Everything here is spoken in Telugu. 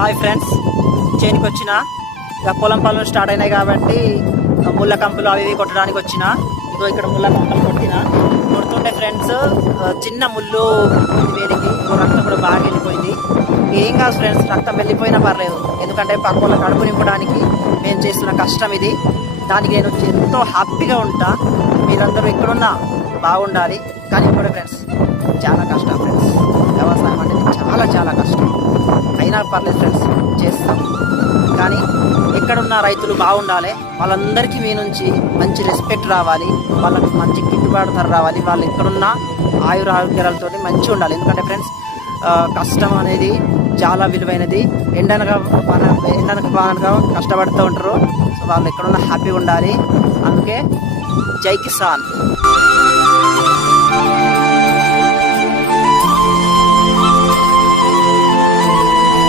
హాయ్ ఫ్రెండ్స్, చేనికి వచ్చిన ఇక పొలం పనులు స్టార్ట్ అయినాయి కాబట్టి ముళ్ళ కంపులు అవి ఇవి కొట్టడానికి వచ్చిన. ఇదో ఇక్కడ ముళ్ళ కంపలు కొడుతుంటే ఫ్రెండ్స్ చిన్న ముళ్ళు వేడికి రక్తం కూడా బాగా వెళ్ళిపోయింది. ఏం కాదు ఫ్రెండ్స్, రక్తం వెళ్ళిపోయినా పర్లేదు, ఎందుకంటే పక్క వాళ్ళ కడుపు నింపడానికి మేము చేస్తున్న కష్టం ఇది. దానికి నేను ఎంతో హ్యాపీగా ఉంటా. మీరందరూ ఎక్కడున్నా బాగుండాలి. కానీ ఇప్పుడు ఫ్రెండ్స్ చాలా కష్టం ఫ్రెండ్స్, వ్యవసాయం అనేది చాలా చాలా కష్టం. అయినా పర్లేదు ఫ్రెండ్స్, చేస్తాం. కానీ ఎక్కడున్న రైతులు బాగుండాలి, వాళ్ళందరికీ మీ నుంచి మంచి రెస్పెక్ట్ రావాలి, వాళ్ళకి మంచి గిట్టుబాటు ధర రావాలి, వాళ్ళు ఎక్కడున్న ఆరోగ్యాలతో మంచిగా ఉండాలి. ఎందుకంటే ఫ్రెండ్స్ కష్టం అనేది చాలా విలువైనది. ఎండనగా బాగా కష్టపడుతూ ఉంటారు. సో వాళ్ళు ఎక్కడున్నా హ్యాపీగా ఉండాలి. అందుకే జై కిసాన్.